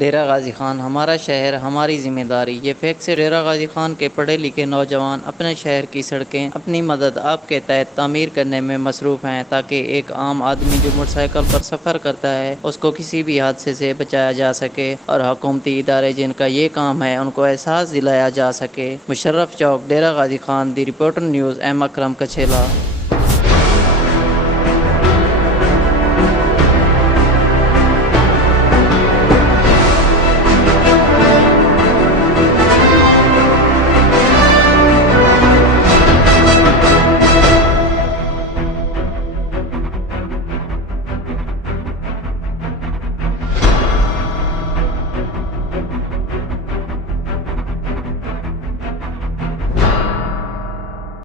डेरा गाजी खान हमारा शहर हमारी जिम्मेदारी। ये फैक्ट से डेरा गाजी खान के पढ़े लिखे नौजवान अपने शहर की सड़कें अपनी मदद आपके तहत तामीर करने में मसरूफ़ हैं, ताकि एक आम आदमी जो मोटरसाइकिल पर सफ़र करता है उसको किसी भी हादसे से बचाया जा सके, और हुकूमती इदारे जिनका ये काम है उनको एहसास दिलाया जा सके। मुशर्रफ चौक, डेरा गाजी खान। दी रिपोर्टर न्यूज़, एम अकरम कछेला।